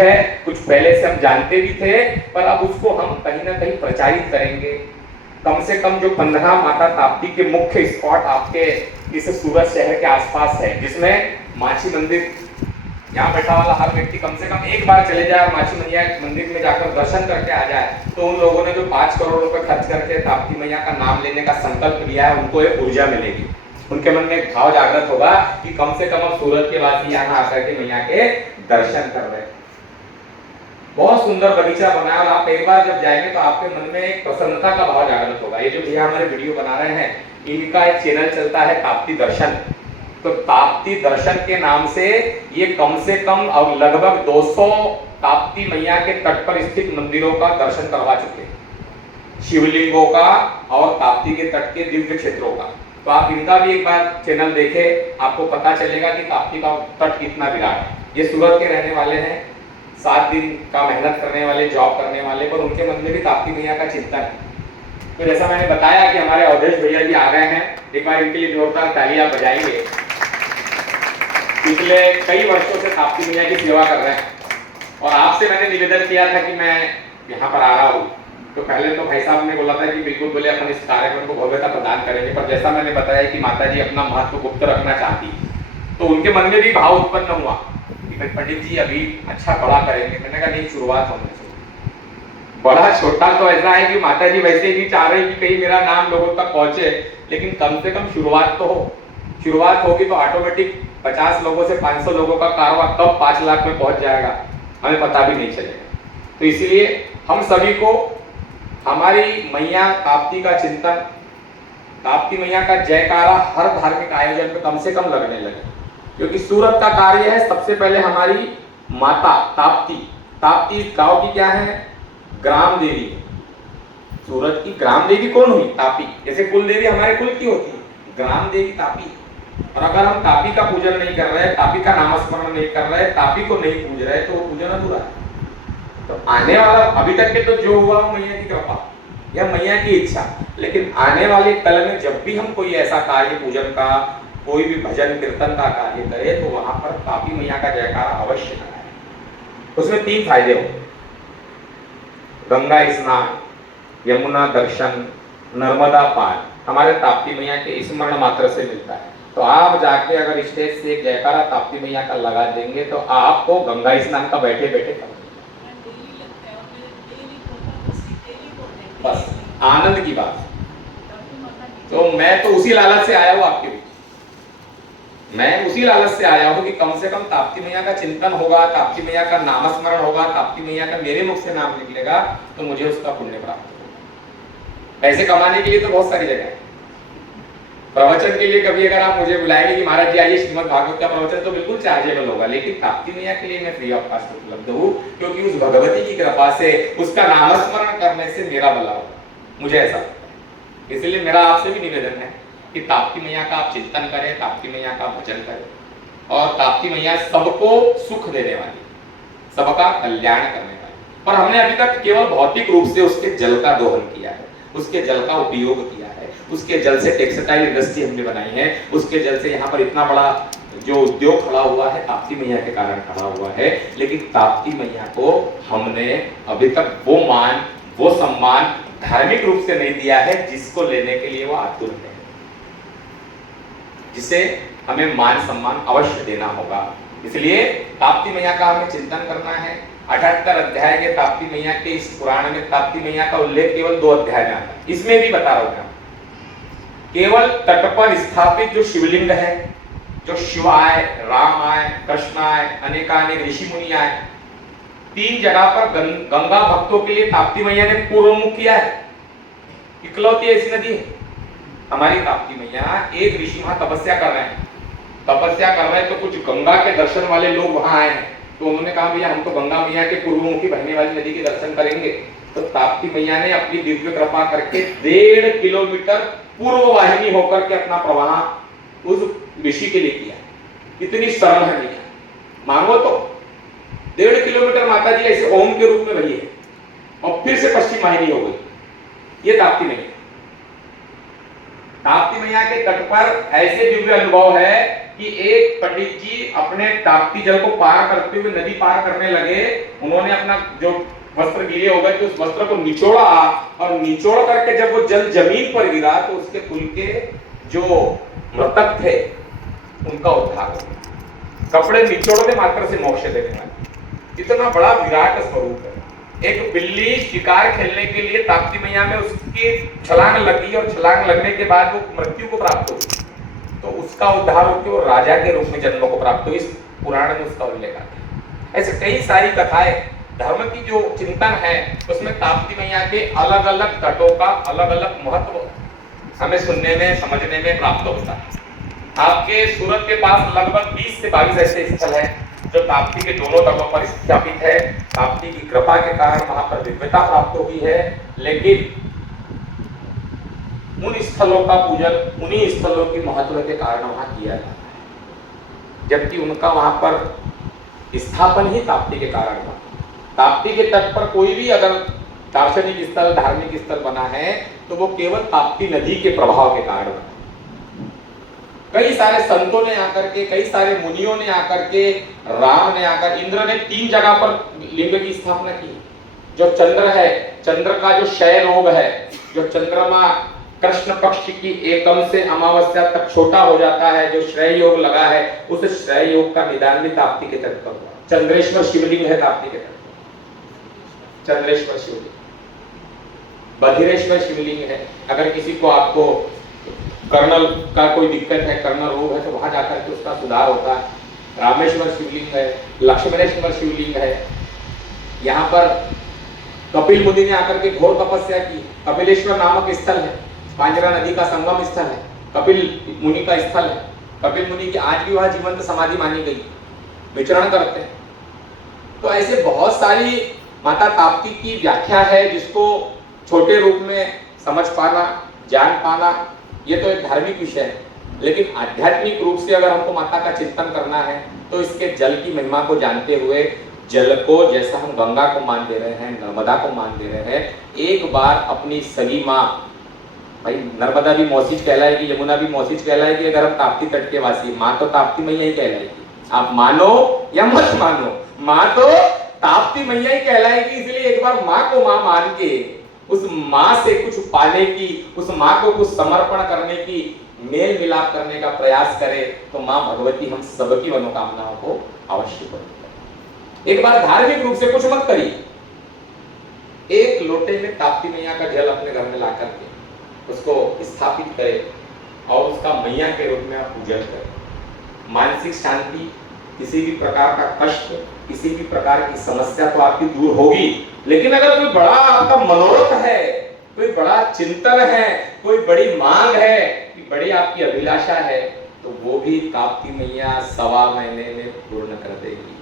है, कुछ पहले से हम जानते भी थे, पर अब उसको हम कहीं ना कहीं प्रचारित करेंगे। कम से कम जो 15 माता ताप्ती के मुख्य स्पॉट आपके इस सूरत शहर के आसपास है, जिसमें माछी मंदिर, यहाँ बैठा वाला हर व्यक्ति कम से कम एक बार चले जाए और माछी मैया मंदिर में जाकर दर्शन करके आ जाए, तो उन लोगों ने जो 5 करोड़ रुपए खर्च करके ताप्ती मैया का नाम लेने का संकल्प लिया है, उनको एक ऊर्जा मिलेगी। उनके मन में एक भाव जागृत होगा कि कम से कम अब सूरत के वासी यहाँ आकर के मैया के दर्शन कर रहे हैं। बहुत सुंदर बगीचा बनाया, और आप एक बार जब जाएंगे तो आपके मन में एक प्रसन्नता का भाव जागृत होगा। ये जो भैया हमारे वीडियो बना रहे हैं, इनका एक चैनल चलता है ताप्ती दर्शन। तो ताप्ती दर्शन के नाम से ये कम से कम अब लगभग 200 ताप्ती मैया के तट पर स्थित मंदिरों का दर्शन करवा चुके हैं, शिवलिंगों का और ताप्ती के तट के दिव्य क्षेत्रों का। तो आप इनका भी एक बार चैनल देखें, आपको पता चलेगा कि ताप्ती का तट कितना विराट है। ये सूरत के रहने वाले हैं, 7 दिन का मेहनत करने वाले, जॉब करने वाले, पर उनके मन में भी ताप्ती मैया का चिंतन है। तो जैसा मैंने बताया कि हमारे अवधेश भैया जी आ गए हैं, एक बार इनके लिए जोरदार तालियां बजाएंगे। पिछले कई वर्षों से ताप्ती मैया की सेवा कर रहे हैं, और आपसे मैंने निवेदन किया था कि मैं यहाँ पर आ रहा हूँ। तो पहले तो भाई साहब ने बोला था कि बिल्कुल बोले अपन इस कार्यक्रम को भव्यता प्रदान करेंगे, पर जैसा मैंने बताया कि माता जी अपना महत्व गुप्त रखना चाहती, तो उनके मन में भी भाव उत्पन्न हुआ कि पंडित जी अभी अच्छा बड़ा करेंगे। मैंने कहा नहीं, शुरुआत होनी चाहिए। बड़ा छोटा तो ऐसा है कि माता जी वैसे भी चाह रही कि कहीं मेरा नाम लोगों तक पहुंचे, लेकिन कम से कम शुरुआत तो हो। शुरुआत होगी तो ऑटोमेटिक 50 लोगों से 500 लोगों का कारवा कब 5 लाख में पहुंच जाएगा, हमें पता भी नहीं चलेगा। तो इसीलिए हम सभी को हमारी मैया ताप्ती का चिंतन, ताप्ती मैया का जयकारा हर धार्मिक आयोजन में कम से कम लगने लगे, क्योंकि सूरत का कार्य है सबसे पहले हमारी माता ताप्ती। ताप्ती इस गांव की क्या है? ग्राम देवी। सूरत की ग्राम देवी कौन हुई? तापी। जैसे कुल देवी हमारे कुल की होती है, ग्राम देवी तापी। और अगर हम तापी का पूजन नहीं कर रहे, तापी का नामस्मरण नहीं कर रहे, तापी को नहीं पूज रहे, तो वो पूजन अधूरा है। तो आने वाला, अभी तक के तो जो हुआ वो मैया की कृपा या मैया की इच्छा, लेकिन आने वाले कल में जब भी हम कोई ऐसा कार्य, पूजन का, कोई भी भजन कीर्तन का कार्य करे, तो वहां पर तापी मैया का जयकारा अवश्य लगाए। उसमें 3 फायदे होंगे: गंगा स्नान, यमुना दर्शन, नर्मदा पार हमारे ताप्ती मैया के स्मरण मात्र से मिलता है। तो आप जाके अगर स्टेज से एक जयकारा ताप्ती मैया का लगा देंगे, तो आपको गंगा स्नान का बैठे बैठे कर बस आनंद की बात। तो मैं तो उसी लालच से आया हूँ आपके बीच, मैं उसी लालच से आया हूँ कि कम से कम ताप्ती मैया का चिंतन होगा, ताप्ती मैया का नामस्मरण होगा, ताप्ती मैया का मेरे मुख से नाम निकलेगा, तो मुझे उसका पुण्य प्राप्त होगा। पैसे कमाने के लिए तो बहुत सारी जगह है, प्रवचन के लिए कभी अगर आप मुझे बुलाएंगे कि महाराज जी आइए श्रीमद् भागवत का प्रवचन, तो बिल्कुल चार्जेबल होगा, लेकिन ताप्ती मैया के लिए मैं फ्री ऑफ कॉस्ट उपलब्ध हूँ, क्योंकि उस भगवती की कृपा से, उसका नामस्मरण करने से मेरा भला होगा, मुझे ऐसा लगता है। इसलिए मेरा आपसे भी निवेदन है कि ताप्ती मैया का आप चिंतन करें, ताप्ती मैया का भजन करें, और ताप्ती मैया सबको सुख देने वाली, सबका कल्याण करने वाली। पर हमने अभी तक केवल भौतिक रूप से उसके जल का दोहन किया है, उसके जल का उपयोग किया है, उसके जल से टेक्सटाइल इंडस्ट्री हमने बनाई है, उसके जल से यहाँ पर इतना बड़ा जो उद्योग खड़ा हुआ है, ताप्ती मैया के कारण खड़ा हुआ है। लेकिन ताप्ती मैया को हमने अभी तक वो मान, वो सम्मान धार्मिक रूप से नहीं दिया है, जिसको लेने के लिए वो आतुर है, जिसे हमें मान सम्मान अवश्य देना होगा। इसलिए ताप्ती मैया का हमें चिंतन करना है। 78 अध्याय के ताप्ती मैया के इस पुराण में ताप्ती मैया का उल्लेख केवल 2 अध्याय में आता है। इसमें भी बता रहा हूं, केवल तट पर स्थापित जो शिवलिंग है, जो शिव आए, राम आए, कृष्ण आए, अनेकानेक ऋषि मुनि आए, 3 जगह पर गंगा भक्तों के लिए ताप्ती मैया ने पूर्वमुख किया है। इकलौती ऐसी नदी है हमारी ताप्ती मैया। एक ऋषि वहां तपस्या कर रहे हैं, तो कुछ गंगा के दर्शन वाले लोग वहां आए हैं, तो उन्होंने कहा भैया हम तो गंगा मैया के पूर्वमुखी बहने वाली नदी के दर्शन करेंगे। तो ताप्ती मैया ने अपनी दिव्य कृपा करके 1.5 किलोमीटर पूर्व वाहिनी होकर के अपना प्रवाह उस ऋषि के लिए किया। इतनी शरण है मैया, मांगो तो 1.5 किलोमीटर माता जी ऐसे ओम के रूप में बही है, और फिर से पश्चिम वाहिनी हो गई। ये ताप्ती मैया, ताप्ती मैया के तट पर ऐसे दिव्य अनुभव है कि एक पंडित जी अपने ताप्ती जल को पार करते हुए नदी पार करने लगे। उन्होंने अपना जो वस्त्र गीले हो गए तो उस वस्त्र को निचोड़ा, और निचोड़ करके जब वो जल जमीन पर गिरा तो उसके कुल के जो मृतक थे उनका उद्धार हो गया। कपड़े निचोड़ने मात्र से मोक्ष देने वाले, इतना बड़ा विराट स्वरूप है। एक बिल्ली शिकार खेलने के लिए ताप्ती मैया में उसकी छलांग लगी और छलांग लगने के बाद वो मृत्यु को प्राप्त हुई, तो उसका उद्धार होकर वो राजा के रूप में जन्म को प्राप्त हुई। इस पुराण में उसका उल्लेख आता है। ऐसे कई सारी कथाएं, धर्म की जो चिंतन है उसमें ताप्ती मैया के अलग अलग तटों का अलग अलग महत्व हमें सुनने में समझने में प्राप्त होता है। आपके सूरत के पास लगभग 20 से 22 ऐसे स्थल हैं जो ताप्ती के दोनों तटों पर स्थापित है। ताप्ती की कृपा के कारण वहां पर दिव्यता प्राप्त हुई है, लेकिन उन स्थलों का पूजन उन्हीं स्थलों की महत्व के कारण वहां किया जाता है, जबकि उनका वहां पर स्थापन ही ताप्ती के कारण हुआ। ताप्ती के तट पर कोई भी अगर दार्शनिक स्थल धार्मिक स्थल बना है तो वो केवल ताप्ती नदी के प्रभाव के कारण बना। कई सारे संतों ने आकर के, कई सारे मुनियों ने आकर के, राम ने आकर, इंद्र ने 3 जगह पर लिंग की स्थापना की। जो चंद्र है, चंद्र का जो क्षय रोग है, जो चंद्रमा कृष्ण पक्ष की एकम से अमावस्या तक छोटा हो जाता है, जो श्रेय योग लगा है, उस श्रेय योग का निदान भी ताप्ती के तट पर हुआ। चंद्रेश्वर शिवलिंग है ताप्ती के तट पर, चंद्रेश्वर शिवलिंग। बधिरेश्वर शिवलिंग है। अगर किसी को आपको कर्नल का कोई दिक्कत है, कर्नल रोग है, तो वहां जाकर के उसका सुधार होता है। रामेश्वर शिवलिंग है, लक्ष्मणेश्वर शिवलिंग है। यहाँ पर कपिल मुनि ने आकर के घोर तपस्या की। कपिलेश्वर नामक स्थल है, पांजरा नदी का संगम स्थल है, कपिल मुनि का स्थल है। कपिल मुनि की आज भी वहां जीवंत समाधि मानी गई, विचरण करते हैं। तो ऐसे बहुत सारी माता ताप्ती की व्याख्या है जिसको छोटे रूप में समझ पाना, जान पाना, ये तो एक धार्मिक विषय है, लेकिन आध्यात्मिक रूप से अगर हमको माता का चिंतन करना है तो इसके जल की महिमा को जानते हुए, जल को जैसा हम गंगा को मान दे रहे हैं, नर्मदा को मान दे रहे हैं, एक बार अपनी सगी माँ, भाई नर्मदा भी मौसीज कहलाएगी, यमुना भी मौसीज कहलाएगी, अगर हम ताप्ती तट के वासी, माँ तो ताप्ती मैया ही कहलाएगी। आप मानो या मत मानो, माँ तो ताप्ती मैया ही कहलाएगी। इसलिए एक बार माँ को माँ मान के उस माँ से कुछ पाने की, उस माँ को कुछ समर्पण करने की, मेल मिलाप करने का प्रयास करें तो माँ भगवती हम सबकी मनोकामनाओं को अवश्य पूर्ण करें। एक बार धार्मिक रूप से कुछ मत करिए, एक लोटे में ताप्ती मैया का जल अपने घर में ला करके उसको स्थापित करें और उसका मैया के रूप में आप पूजन करें। मानसिक शांति, किसी भी प्रकार का कष्ट, किसी भी प्रकार की समस्या तो आपकी दूर होगी। लेकिन अगर कोई बड़ा आपका मनोरथ है, कोई बड़ा चिंतन है, कोई बड़ी मांग है, कि बड़ी आपकी अभिलाषा है, तो वो भी ताप्ती मैया 1.25 महीने में पूर्ण कर देगी,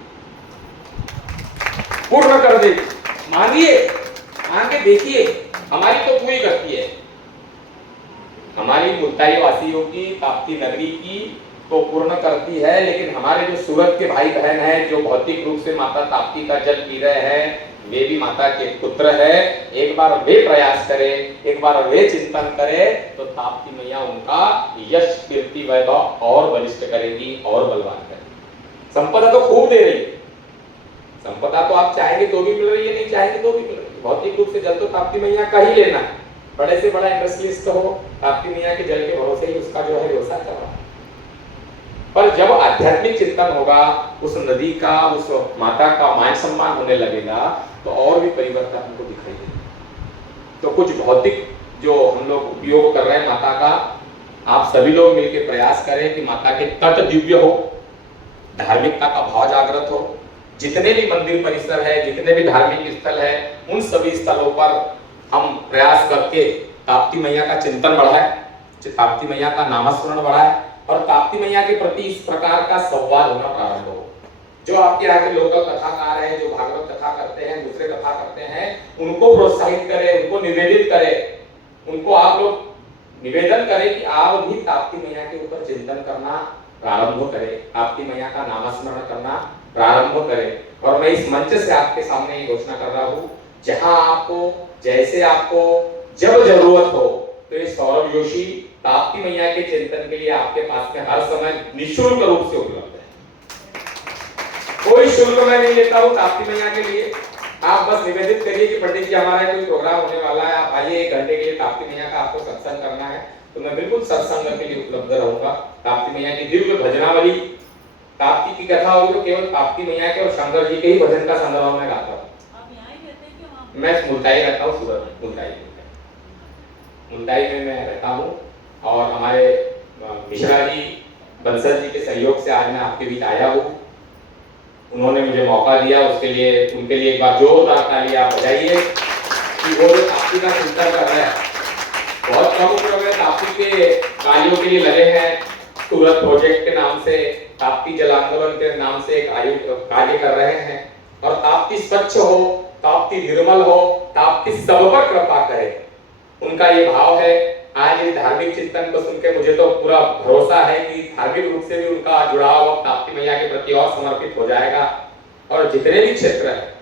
पूर्ण कर देगी। मांगिए, मांग के देखिए, हमारी तो पूरी करती है। हमारी मुल्ताई वासियों की, ताप्ती नगरी की तो पूर्ण करती है, लेकिन हमारे जो सूरत के भाई बहन हैं जो भौतिक रूप से माता ताप्ती का जल पी रहे हैं, वे भी माता के पुत्र है। एक बार वे प्रयास करें, एक बार वे चिंतन करें तो ताप्ती मैया उनका यश कीर्ति वैभव और बलिष्ठ करेगी और बलवान करेगी। संपदा तो खूब दे रही है, संपदा तो आप चाहेंगे तो भी मिल रही है, नहीं चाहेंगे तो भी मिल रही है। भौतिक रूप से जल तो ताप्ती मैया का ही लेना है। बड़े से बड़ा इंडस्ट्रियलिस्ट हो, ताप्ती मैया के जल के भरोसे ही उसका जो है व्यवसाय चल रहा है। पर जब आध्यात्मिक चिंतन होगा, उस नदी का, उस माता का मान सम्मान होने लगेगा तो और भी परिवर्तन हमको दिखाई देगा। तो कुछ भौतिक जो हम लोग उपयोग कर रहे हैं माता का, आप सभी लोग मिलकर प्रयास करें कि माता के तट दिव्य हो, धार्मिकता का भाव जागृत हो। जितने भी मंदिर परिसर है, जितने भी धार्मिक स्थल है, उन सभी स्थलों पर हम प्रयास करके ताप्ती मैया का चिंतन बढ़ाएं, ताप्ती मैया का नामस्मरण बढ़ाएं और ताप्ती मैया के प्रति इस प्रकार का संवाद होना प्रारंभ हो। जो आपके यहाँ के लोकल कथाकार हैं, जो भागवत कथा करते हैं, दूसरे कथा करते हैं, उनको प्रोत्साहित करें, उनको निवेदित करें, उनको आप लोग निवेदन करें कि आप भी ताप्ती मैया के ऊपर चिंतन करना प्रारंभ करें, ताप्ती मैया का नामस्मरण करना प्रारंभ करें। और मैं इस मंच से आपके सामने ये घोषणा कर रहा हूँ, जहां आपको, जैसे आपको जब जरूरत हो, तो ये सौरभ जोशी ताप्ती मैया के चिंतन के लिए आपके पास में हर समय निःशुल्क रूप से उपलब्ध है। कोई शुल्क मैं नहीं लेता हूँ ताप्ती मैया के लिए। आप बस निवेदित करिए कि पंडित जी हमारा कोई प्रोग्राम होने वाला है, आप आइए 1 घंटे के लिए ताप्ती मैया का आपको सत्संग करना है, तो मैं बिल्कुल सत्संग के लिए उपलब्ध रहूंगा। ताप्ती मैया की दिव्य भजनावली, ताप्ती की कथा होगी तो केवल ताप्ती मैया के और शंकर जी के ही भजन का संदर्भ में गाता हूँ। मैं मुल्ताई रहता हूँ, सूरत में मुल्ताई में मैं रहता हूँ। और हमारे मिश्रा जी बंसल जी के सहयोग से आज मैं आपके बीच आया हूँ। उन्होंने मुझे मौका दिया, उसके लिए उनके लिए एक बार जोरदार तालियां बजाइए कि वो ताप्ती का चिंतन कर रहे हैं। बहुत प्रमुख लोग ताप्ती के कार्यों के लिए लगे हैं। सूरत प्रोजेक्ट के नाम से, ताप्ती जल आंदोलन के नाम से एक कार्य कर रहे हैं। और ताप्ती स्वच्छ हो, ताप्ती निर्मल हो, ताप्ती सब पर कृपा करे, उनका ये भाव है। आज इस धार्मिक चिंतन को सुन के मुझे तो पूरा भरोसा है कि धार्मिक रूप से भी उनका जुड़ाव ताप्ती मैया के प्रति और समर्पित हो जाएगा। और जितने भी क्षेत्र है,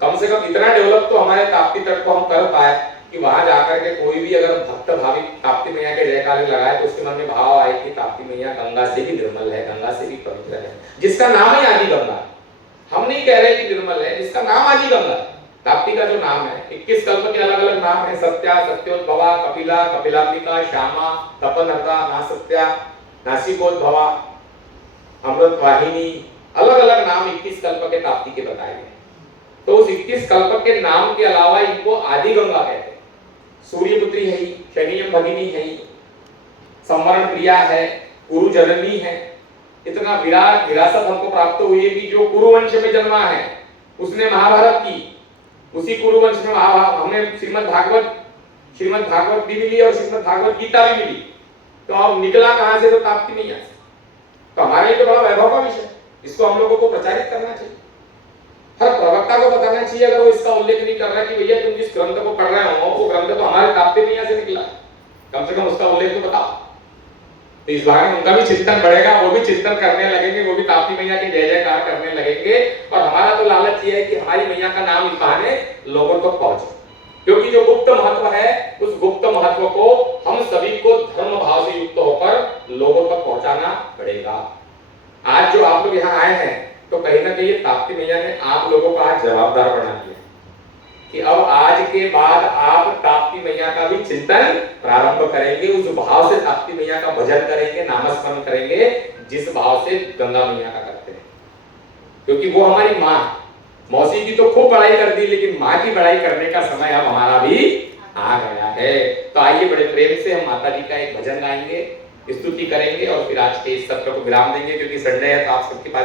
कम से कम इतना डेवलप तो हमारे ताप्ती तट को हम कर पाए कि वहां जाकर के कोई भी अगर भक्त भाविक ताप्ती मैया के जयकारे लगाए तो उसके मन में भाव आए कि ताप्ती मैया गंगा से भी निर्मल है, गंगा से भी पवित्र है, जिसका नाम ही आदि गंगा। हम नहीं कह रहे कि निर्मल है, जिसका नाम आदि गंगा। ताप्ती का जो नाम है, 21 कल्प के अलग अलग नाम है, सत्या, सत्योद्भवा, कपिला, कपिलांबिका, श्यामा, तपनहृदा, नासत्या, नासिकोद्भवा, अमृत वाहिनी, अलग अलग नाम 21 कल्प के ताप्ती के बताए गए। तो उस 21 कल्प के नाम के अलावा इनको आदि गंगा कहते हैं। सूर्यपुत्री है, शनियम भगिनी है, संवरण प्रिया है, कुरु जननी है। इतना विराट विरासत हमको प्राप्त हुई है कि जो कुरुवंश में जन्मा है उसने महाभारत की, उसी कुरुवंश में हमें श्रीमद् भागवत भी मिली और श्रीमद् भागवत गीता भी मिली। तो अब निकला कहां से? तो ताप्ती मैया से। तो हमारे लिए तो बड़ा वैभव का विषय, इसको हम लोगों को प्रचारित करना चाहिए। हर प्रवक्ता को बताना चाहिए, अगर वो इसका उल्लेख नहीं कर रहा कि भैया तुम जिस ग्रंथ को पढ़ रहे हो वो ग्रंथ तो हमारे ताप्ती मैया से निकला, कम से कम उसका उल्लेख तो बताओ। तो इस बार उनका भी चिंतन बढ़ेगा, वो भी चिंतन करने लगेंगे, वो भी ताप्ती मैया की जय जयकार करने लगेंगे। और हमारा तो लालच ये है कि हमारी मैया का नाम इस बहाने लोगों तक पहुंचे, क्योंकि जो गुप्त महत्व है उस गुप्त महत्व को हम सभी को धर्म भाव से युक्त होकर लोगों तक पहुंचाना पड़ेगा। आज जो आप लोग यहाँ आए हैं तो कहीं ना कहीं ताप्ती मैया ने आप लोगों को आज जवाबदार बना दिया कि अब आज के बाद आप ताप्ती मैया का भी चिंतन प्रारंभ करेंगे, उस भाव से ताप्ती मैया का भजन करेंगे, नामस्मरण करेंगे जिस भाव से गंगा मैया का करते हैं। क्योंकि वो हमारी माँ, मौसी की तो खूब बड़ाई कर दी, लेकिन माँ की बड़ाई करने का समय अब हमारा भी आ गया है। तो आइए बड़े प्रेम से हम माता जी का एक भजन गाएंगे, स्तुति करेंगे और फिर आज के इस सत्र को विराम देंगे, क्योंकि संडे है तो आप सबके पास